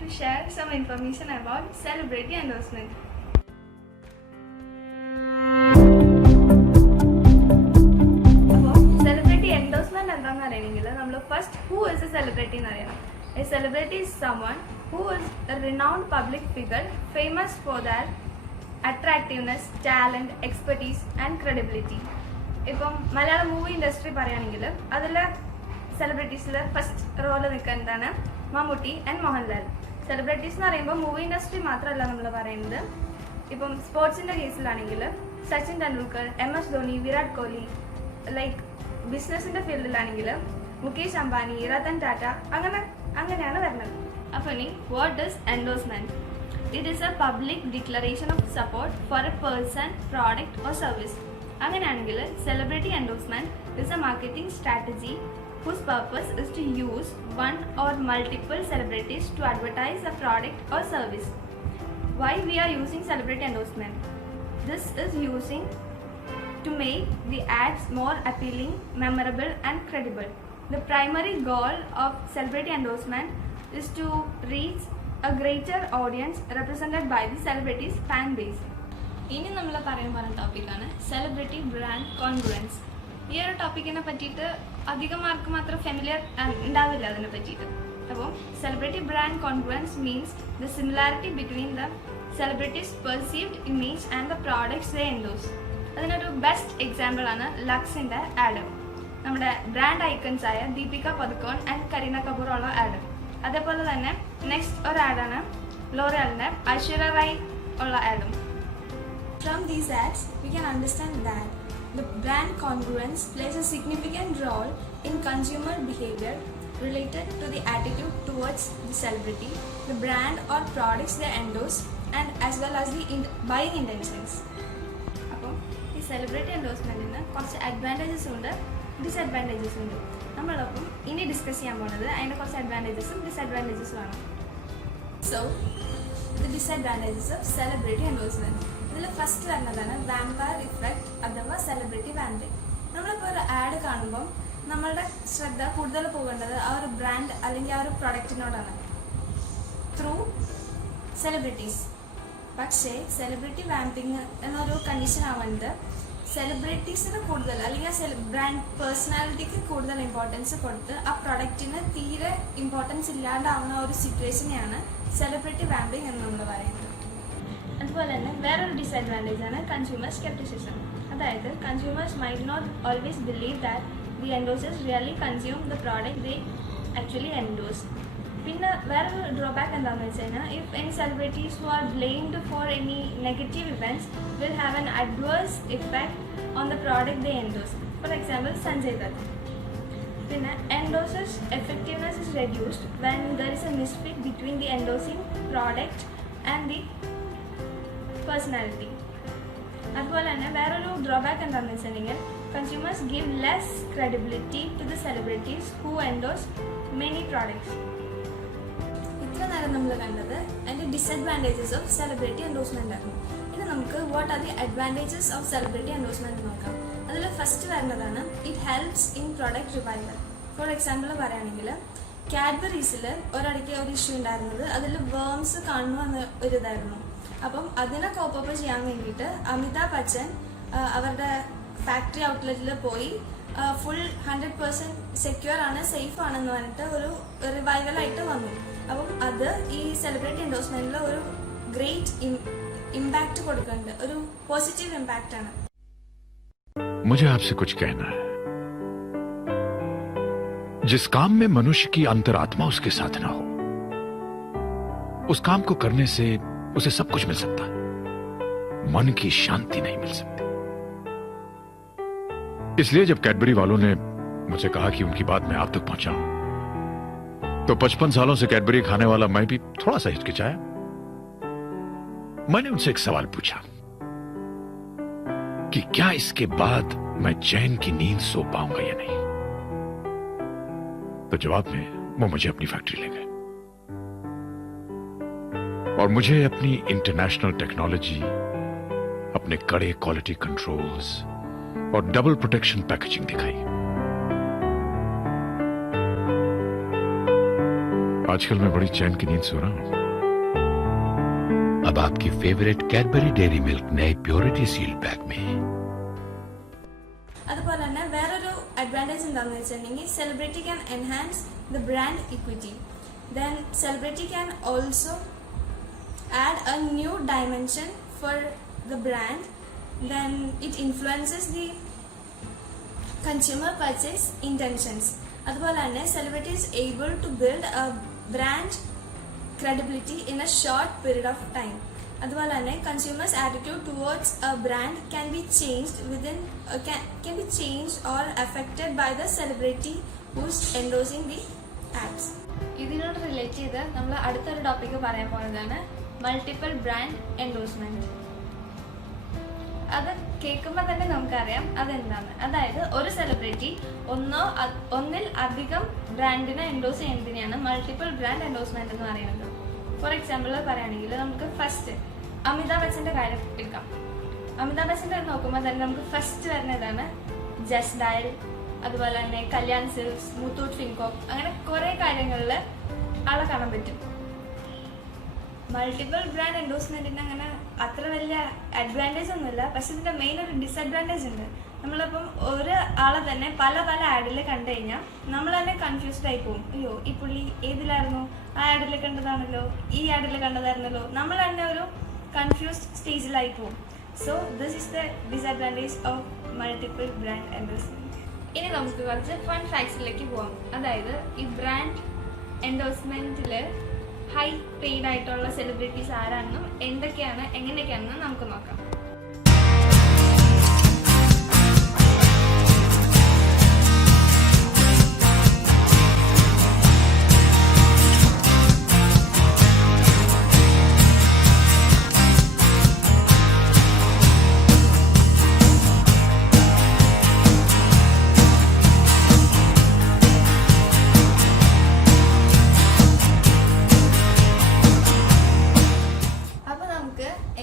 to share some information about celebrity endorsement. അപ്പോൾ celebrity endorsement എന്താണെന്ന് അറിയണമെങ്കിൽ നമ്മൾ first who is a celebrity എന്ന് അറിയണം. A celebrity is someone who is a renowned public figure famous for their attractiveness, talent, expertise and credibility. ഇപ്പം Malayalam movie industry പറയുകയാണെങ്കിൽ അതിൽ സെലിബ്രിറ്റീസിൽ first role നിൽക്കുന്നതാണ് മമ്മൂട്ടി ആൻഡ് മോഹൻലാൽ. സെലിബ്രിറ്റീസ് എന്ന് പറയുമ്പോൾ മൂവി ഇൻഡസ്ട്രി മാത്രമല്ല നമ്മൾ പറയുന്നത്. ഇപ്പം സ്പോർട്സിൻ്റെ കേസിലാണെങ്കിൽ സച്ചിൻ ടെണ്ടുൽക്കർ, MS ധോണി, വിരാട് കോഹ്ലി, ലൈക്ക് ബിസിനസ്സിൻ്റെ ഫീൽഡിലാണെങ്കിൽ മുകേഷ് അംബാനി, രതൻ ടാറ്റ, അങ്ങനെയാണ് വരുന്നത്. അപ്പോൾ ഇനി what is endorsement? It is a public declaration of support for a person, product or service. അങ്ങനെയാണെങ്കിൽ celebrity endorsement is a marketing strategy whose purpose is to use one or multiple celebrities to advertise a product or service. Why we are using celebrity endorsement? This is using to make the ads more appealing, memorable and credible. The primary goal of celebrity endorsement is to reach a greater audience represented by the celebrity's fan base. ഇനി നമ്മൾ പറയാൻ പോകുന്ന ടോപ്പിക്കാണ് celebrity brand congruence. ഈ ഒരു ടോപ്പിക്കിനെ പറ്റിയിട്ട് അധികം ആർക്കും മാത്രം ഫെമിലിയർ ഉണ്ടാവില്ല അതിനെ പറ്റിയിട്ട്. അപ്പോൾ celebrity brand congruence means the similarity between the celebrities perceived image and the products they endorse. അതിനൊരു ബെസ്റ്റ് എക്സാമ്പിളാണ് ലക്സിൻ്റെ ആഡ്. നമ്മുടെ ബ്രാൻഡ് ഐക്കൺസ് ആയ ദീപിക പദുക്കോൺ ആൻഡ് കരീന കപൂർ ഉള്ള ആഡ്. അതേപോലെ തന്നെ നെക്സ്റ്റ് ഒരു ആഡാണ് ലോറിയലിൻ്റെ ഐശ്വര്യ റായ് ഉള്ള ആഡും. From these ads, we can understand that the brand congruence plays a significant role in consumer behavior related to the attitude towards the celebrity, the brand or products they endorse, and as well as the buying intentions. അപ്പോൾ ഈ celebrity എൻഡോഴ്സ്മെൻറ്റിന് കുറച്ച് advantages ഉണ്ട്, disadvantages ഉണ്ട്. നമ്മളപ്പം ഇനി discuss ചെയ്യാൻ പോകുന്നത് അതിൻ്റെ കുറച്ച് അഡ്വാൻറ്റേജസും ഡിസഡ്വാൻറ്റേജസും ആണ്. So the disadvantages of celebrity endorsement. ഇതിൽ ഫസ്റ്റ് വരുന്നതാണ് വാമ്പയർ ഇഫക്റ്റ് അഥവാ സെലിബ്രിറ്റി വാമ്പിങ്. നമ്മളിപ്പോൾ ഒരു ആഡ് കാണുമ്പം നമ്മളുടെ ശ്രദ്ധ കൂടുതൽ പോകേണ്ടത് ആ ഒരു ബ്രാൻഡ് അല്ലെങ്കിൽ ആ ഒരു പ്രൊഡക്റ്റിനോടാണ് ത്രൂ സെലിബ്രിറ്റീസ്. പക്ഷേ സെലിബ്രിറ്റി വാമ്പിങ് എന്നൊരു കണ്ടീഷൻ ആവേണ്ടത് സെലിബ്രിറ്റീസിന് കൂടുതൽ അല്ലെങ്കിൽ ആ ബ്രാൻഡ് പേഴ്സണാലിറ്റിക്ക് കൂടുതൽ ഇമ്പോർട്ടൻസ് കൊടുത്ത് ആ പ്രൊഡക്റ്റിന് തീരെ ഇമ്പോർട്ടൻസ് ഇല്ലാണ്ടാവുന്ന ഒരു സിറ്റുവേഷനെയാണ് സെലിബ്രിറ്റി വാമ്പിങ് എന്ന് നമ്മൾ പറയുന്നത്. അതുപോലെ തന്നെ വേറൊരു ഡിസഡ്വാൻറ്റേജ് ആണ് കൺസ്യൂമർ സ്കെപ്റ്റിസിസം. അതായത് consumers might not always believe that the endorsers really consume the product they actually endorse. പിന്നെ വേറൊരു ഡ്രോബാക്ക് എന്താണെന്ന് വെച്ച് കഴിഞ്ഞാൽ if any celebrities who are blamed for any negative events will have an adverse effect on the product they endorse. For example Sanjay Dutt. പിന്നെ endorsers effectiveness is reduced when there is a misfit between the endorsing product and the personality. അതുപോലെ തന്നെ വേറൊരു drawback എന്താണെന്ന് വെച്ചിട്ടുണ്ടെങ്കിൽ consumers give less credibility to the celebrities who endorse many products. ഇത്ര നേരം നമ്മൾ കണ്ടത് അതിൻ്റെ ഡിസഡ്വാൻറ്റേജസ് ഓഫ് സെലിബ്രിറ്റി എൻഡോഴ്സ്മെൻ്റ് ആണ്. ഇനി നമുക്ക് what are the advantages of celebrity endorsement നോക്കാം. അതിൽ ഫസ്റ്റ് വരുന്നതാണ് it helps in product revival. For example പറയുകയാണെങ്കിൽ കാഡ്ബറീസിൽ ഒരിടയ്ക്ക് ഒരു ഇഷ്യൂ ഉണ്ടായിരുന്നത് അതിൽ വേംസ് കാണുന്നു എന്ന ഒരിതായിരുന്നു. അപ്പം അതിനെ കോപ്പപ്പ് ചെയ്യാൻ വേണ്ടിയിട്ട് അമിതാഭ് ബച്ചൻ അവരുടെ ഫാക്ടറി ഔട്ട്ലെറ്റിൽ പോയി ഫുൾ 100% സെക്യൂർ ആണ്, സേഫ് ആണെന്ന് പറഞ്ഞിട്ട് ഒരു റിവൈവലായിട്ട് വന്നു. അപ്പം അത് ഈ സെലിബ്രിറ്റി എൻഡോഴ്സ്മെൻറ്റിൽ ഒരു ഗ്രേറ്റ് ഇമ്പാക്റ്റ് കൊടുക്കുന്നുണ്ട്, ഒരു പോസിറ്റീവ് ഇമ്പാക്റ്റ് ആണ്. मुझे आपसे कुछ कहना है. जिस काम में मनुष्य की अंतरात्मा उसके साथ ना हो, उस काम को करने से उसे सब कुछ मिल सकता है, मन की शांति नहीं मिल सकती. इसलिए जब कैडबरी वालों ने मुझे कहा कि उनकी बात मैं आप तक पहुंचाऊं, तो 55 सालों से कैडबरी खाने वाला मैं भी थोड़ा सा हिचकिचाया. मैंने उनसे एक सवाल पूछा कि क्या इसके बाद मैं चैन की नींद सो पाऊंगा या नहीं. तो जवाब में वो मुझे अपनी फैक्ट्री ले गए और मुझे अपनी इंटरनेशनल टेक्नोलॉजी, अपने कड़े क्वालिटी कंट्रोल्स और डबल प्रोटेक्शन पैकेजिंग दिखाई. आजकल मैं बड़ी चैन की नींद सो रहा हूँ। अब आपकी फेवरेट कैडबरी डेयरी मिल्क नए प्योरिटी सील्ड पैक में। അതുപോലെ തന്നെ വേറൊരു അഡ്വാൻറ്റേജ് എന്താണെന്ന് വെച്ചിട്ടുണ്ടെങ്കിൽ celebrity can enhance the brand equity. Then celebrity can also add a new dimension for the brand. Then it influences the consumer purchase intentions. അതുപോലെ തന്നെ celebrity is able to build a brand credibility in a short period of time. അതുപോലെ തന്നെ consumers attitude towards a brand can be changed or affected by the celebrity who's endorsing the ads. ഇതിനോട് relate ചെയ്ത് നമ്മൾ അടുത്തൊരു topic പറയാൻ പോകുന്നതാണ് multiple brand endorsement. അത് കേൾക്കുമ്പോൾ തന്നെ നമുക്കറിയാം അതെന്താണ്. അതായത് ഒരു സെലിബ്രിറ്റി ഒന്നിൽ അധികം ബ്രാൻഡിനെ എൻഡോസ് ചെയ്യുന്നതിനെയാണ് മൾട്ടിപ്പിൾ ബ്രാൻഡ് എൻഡോഴ്സ്മെന്റ് എന്ന് പറയുന്നത്. ഫോർ എക്സാമ്പിൾ പറയുകയാണെങ്കിൽ നമുക്ക് ഫസ്റ്റ് അമിതാഭ് ബച്ചൻ്റെ കാര്യം എടുക്കാം. അമിതാഭ് ബച്ചൻ്റെ നോക്കുമ്പോൾ തന്നെ നമുക്ക് ഫസ്റ്റ് വരുന്നതാണ് ജസ്റ്റ് ഡയൽ, അതുപോലെ തന്നെ കല്യാൺ സിൽക്സ്, മുത്തൂറ്റ് ഫിൻകോപ്പ്, അങ്ങനെ കുറേ കാര്യങ്ങളിൽ ആളെ കാണാൻ പറ്റും. മൾട്ടിപ്പിൾ ബ്രാൻഡ് എൻഡോഴ്സ്മെന്റിന് അങ്ങനെ അത്ര വലിയ അഡ്വാൻറ്റേജ് ഒന്നുമില്ല. പക്ഷെ ഇതിന്റെ മെയിൻ ഒരു ഡിസഡ്വാൻറ്റേജ് ഉണ്ട്. നമ്മളിപ്പം ഒരു ആളെ തന്നെ പല പല ആഡിൽ കണ്ടു കഴിഞ്ഞാൽ നമ്മൾ തന്നെ കൺഫ്യൂസ്ഡ് ആയി പോകും. അയ്യോ, ഈ പുള്ളി ഏതിലായിരുന്നു, ആ ആഡിൽ കണ്ടതാണല്ലോ, ഈ ആഡിൽ കണ്ടതായിരുന്നല്ലോ, നമ്മൾ തന്നെ ഒരു കൺഫ്യൂസ്ഡ് സ്റ്റേജിലായി പോകും. So this is the disadvantage of multiple brand endorsement. ഇനി നമുക്ക് കുറച്ച് ഫൺ ഫാക്ട്സിലേക്ക് പോകാം. അതായത് ഈ ബ്രാൻഡ് എൻഡോഴ്സ്മെന്റിൽ ഹൈ പെയ്ഡ് ആയിട്ടുള്ള സെലിബ്രിറ്റീസ് ആരാണെന്നും എങ്ങനെയൊക്കെയാണെന്നും നമുക്ക് നോക്കാം.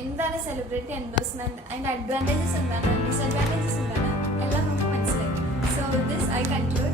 എന്താണ് സെലിബ്രിറ്റി എൻഡോഴ്സ്മെന്റ്, അതിന്റെ അഡ്വാൻറ്റേജസ് എന്താണ്, ഡിസഡ്വാൻറ്റേജസ് എന്താണ്, എല്ലാം നമുക്ക് മനസ്സിലായി. So this I conclude.